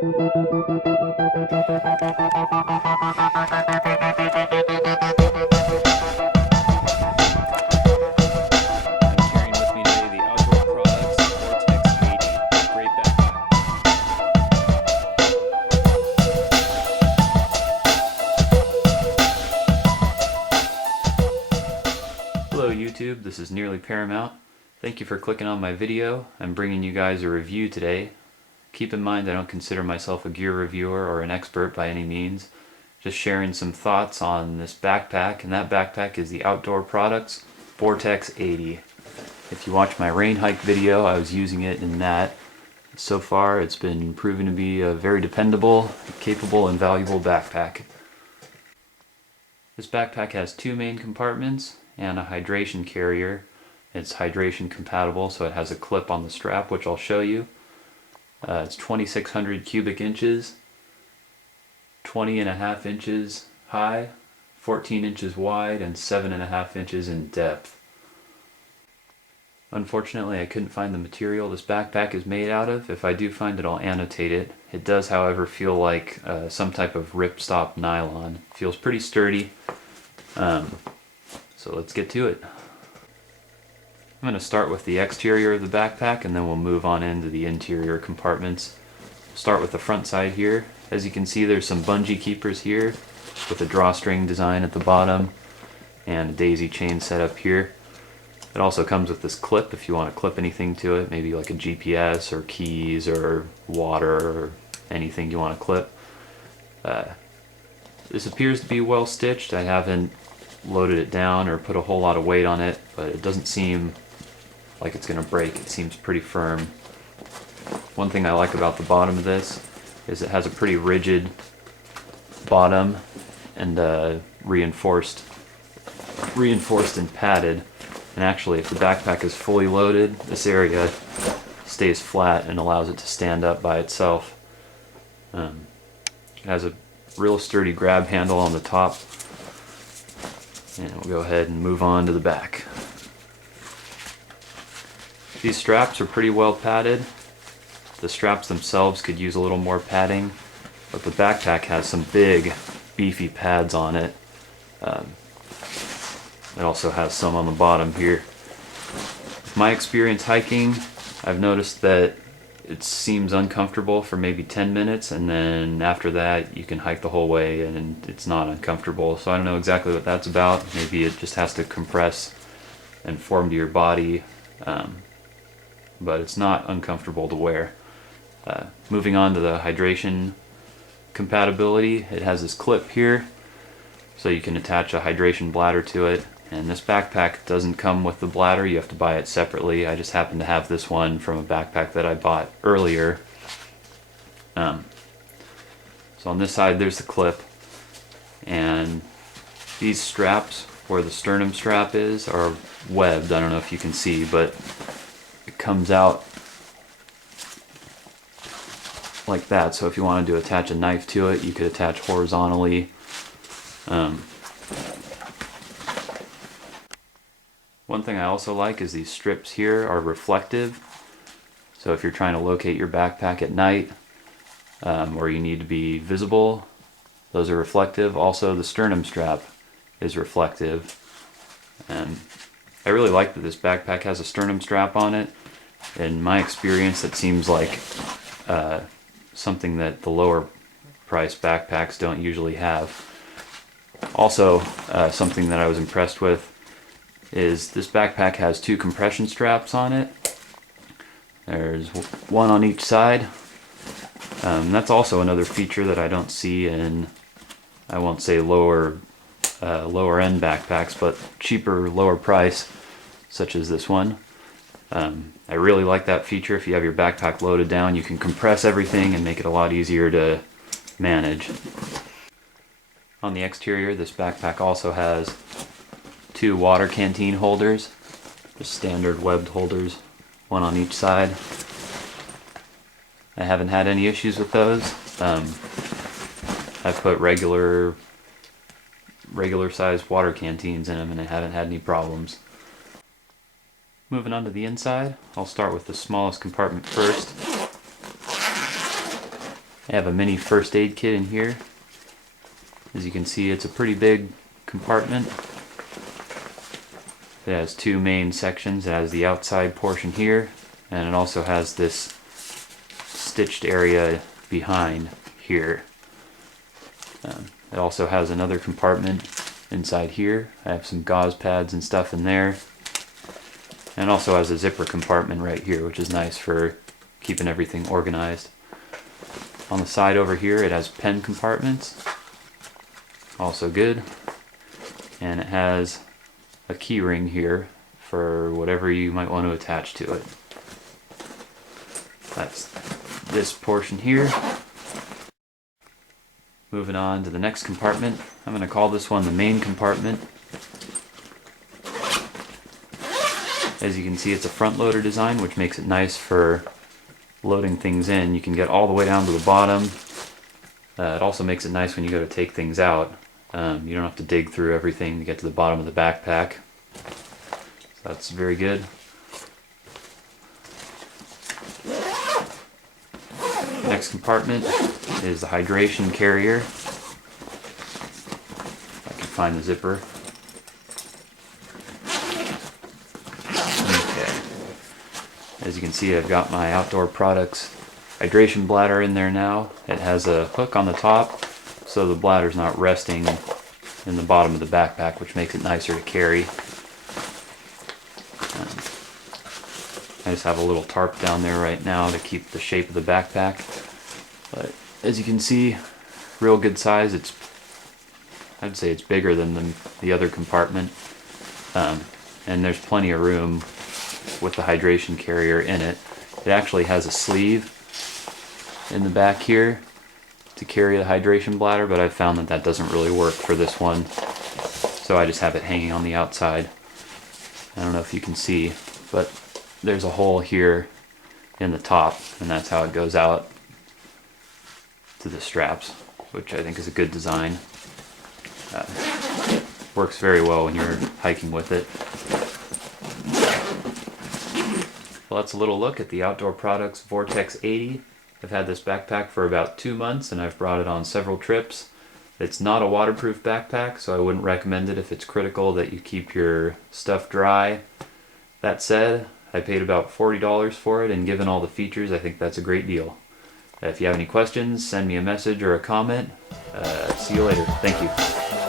carrying with me today the Outdoor Products Vortex 8.0. Great backpack. Hello YouTube, this is Nearly Paramount. Thank you for clicking on my video. I'm bringing you guys a review today. Keep in mind I don't consider myself a gear reviewer or an expert by any means. Just sharing some thoughts on this backpack, and that backpack is the Outdoor Products Vortex 8.0. If you watch my rain hike video, I was using it in that. So far it's been proven to be a very dependable, capable, and valuable backpack. This backpack has two main compartments and a hydration carrier. It's hydration compatible, so it has a clip on the strap, which I'll show you. It's 2,600 cubic inches, 20.5 inches high, 14 inches wide, and 7.5 inches in depth. Unfortunately, I couldn't find the material this backpack is made out of. If I do find it, I'll annotate it. It does, however, feel like some type of ripstop nylon. It feels pretty sturdy. So let's get to it. I'm going to start with the exterior of the backpack, and then we'll move on into the interior compartments. Start with the front side here. As you can see, there's some bungee keepers here with a drawstring design at the bottom and a daisy chain set up here. It also comes with this clip if you want to clip anything to it, maybe like a GPS or keys or water or anything you want to clip. This appears to be well stitched. I haven't loaded it down or put a whole lot of weight on it, but it doesn't seem like it's going to break. It seems pretty firm. One thing I like about the bottom of this is it has a pretty rigid bottom and reinforced and padded. And actually, if the backpack is fully loaded, this area stays flat and allows it to stand up by itself. It has a real sturdy grab handle on the top. And we'll go ahead and move on to the back. These straps are pretty well padded. The straps themselves could use a little more padding, but the backpack has some big, beefy pads on it. It also has some on the bottom here. My experience hiking, I've noticed that it seems uncomfortable for maybe 10 minutes, and then after that you can hike the whole way and it's not uncomfortable. So I don't know exactly what that's about. Maybe it just has to compress and form to your body, but it's not uncomfortable to wear. Moving on to the hydration compatibility, it has this clip here so you can attach a hydration bladder to it. And this backpack doesn't come with the bladder, you have to buy it separately. I just happen to have this one from a backpack that I bought earlier. So on this side there's the clip, and these straps where the sternum strap is are webbed. I don't know if you can see, but it comes out like that. So if you wanted to attach a knife to it, you could attach horizontally. One thing I also like is these strips here are reflective. So if you're trying to locate your backpack at night, or you need to be visible, those are reflective. Also, the sternum strap is reflective. And I really like that this backpack has a sternum strap on it. In my experience, it seems like something that the lower price backpacks don't usually have. Also, something that I was impressed with is this backpack has two compression straps on it. There's one on each side. That's also another feature that I don't see in, I won't say lower end backpacks, but cheaper, lower price, such as this one. I really like that feature. If you have your backpack loaded down, you can compress everything and make it a lot easier to manage. On the exterior, this backpack also has two water canteen holders, just standard webbed holders, one on each side. I haven't had any issues with those. I've put regular sized water canteens in them and I haven't had any problems. Moving on to the inside, I'll start with the smallest compartment first. I have a mini first aid kit in here. As you can see, it's a pretty big compartment. It has two main sections. It has the outside portion here, and it also has this stitched area behind here. It also has another compartment inside here. I have some gauze pads and stuff in there. And it also has a zipper compartment right here, which is nice for keeping everything organized. On the side over here, it has pen compartments. Also good. And it has a key ring here for whatever you might want to attach to it. That's this portion here. Moving on to the next compartment. I'm going to call this one the main compartment. As you can see, it's a front loader design, which makes it nice for loading things in. You can get all the way down to the bottom. It also makes it nice when you go to take things out. You don't have to dig through everything to get to the bottom of the backpack. So that's very good. Next compartment is the hydration carrier. If I can find the zipper. Okay. As you can see, I've got my Outdoor Products hydration bladder in there now. It has a hook on the top, so the bladder's not resting in the bottom of the backpack, which makes it nicer to carry. I just have a little tarp down there right now to keep the shape of the backpack. But as you can see, real good size. I'd say it's bigger than the other compartment. And there's plenty of room with the hydration carrier in it. It actually has a sleeve in the back here to carry the hydration bladder, but I've found that that doesn't really work for this one. So I just have it hanging on the outside. I don't know if you can see, but there's a hole here in the top, and that's how it goes out to the straps, which I think is a good design. Works very well when you're hiking with it. Well, that's a little look at the Outdoor Products Vortex 8.0. I've had this backpack for about 2 months, and I've brought it on several trips. It's not a waterproof backpack, so I wouldn't recommend it if it's critical that you keep your stuff dry. That said, I paid about $40 for it, and given all the features, I think that's a great deal. If you have any questions, send me a message or a comment. See you later. Thank you.